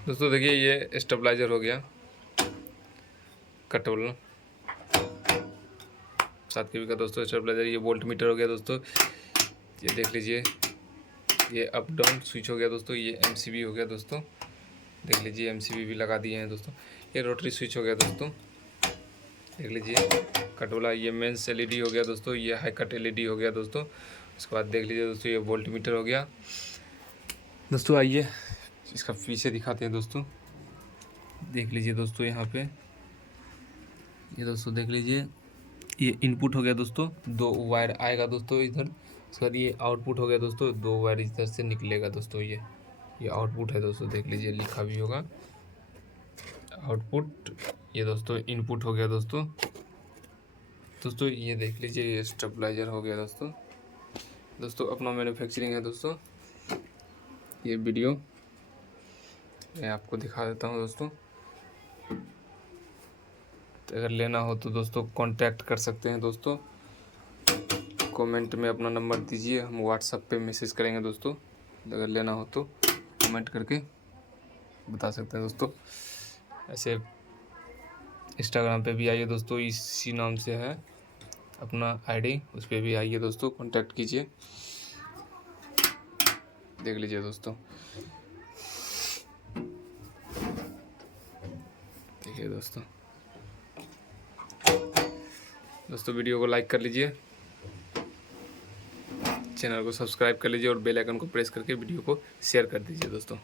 दोस्तों देखिए ये स्टेबलाइजर हो गया, कटोल 7 kV का दोस्तों स्टेबलाइजर। ये वोल्ट मीटर हो गया दोस्तों, ये देख लीजिए। ये अप डाउन स्विच हो गया दोस्तों। ये MCB हो गया दोस्तों, देख लीजिए MCB भी लगा दिए हैं दोस्तों। ये रोटरी स्विच हो गया दोस्तों, देख लीजिए कट वाला। ये मेंस LED हो गया दोस्तों, ये हाई कट LED हो गया दोस्तों। उसके बाद देख लीजिए दोस्तों ये वोल्ट मीटर हो गया दोस्तों। आइए इसका पीछे दिखाते हैं दोस्तों, देख लीजिए दोस्तों यहाँ पे ये दोस्तों देख लीजिए। ये इनपुट हो गया दोस्तों, 2 वायर आएगा दोस्तों इधर। उसके बाद ये आउटपुट हो गया दोस्तों, 2 वायर इधर से निकलेगा दोस्तों। ये आउटपुट है दोस्तों, देख लीजिए लिखा भी होगा आउटपुट। ये दोस्तों इनपुट हो गया दोस्तों। दोस्तों ये देख लीजिए ये स्टेबलाइजर हो गया दोस्तों। दोस्तों अपना मैन्युफैक्चरिंग है दोस्तों। ये वीडियो मैं आपको दिखा देता हूँ दोस्तों। तो अगर लेना हो तो दोस्तों कांटेक्ट कर सकते हैं दोस्तों। कमेंट में अपना नंबर दीजिए, हम व्हाट्सएप पे मैसेज करेंगे दोस्तों। अगर लेना हो तो कमेंट करके बता सकते हैं दोस्तों। ऐसे इंस्टाग्राम पे भी आइए दोस्तों, इसी नाम से है अपना ID, उस पर भी आइए दोस्तों, कांटेक्ट कीजिए। देख लीजिए दोस्तों, देखिए दोस्तों। दोस्तों वीडियो को लाइक कर लीजिए, चैनल को सब्सक्राइब कर लीजिए और बेल आइकन को प्रेस करके वीडियो को शेयर कर दीजिए दोस्तों।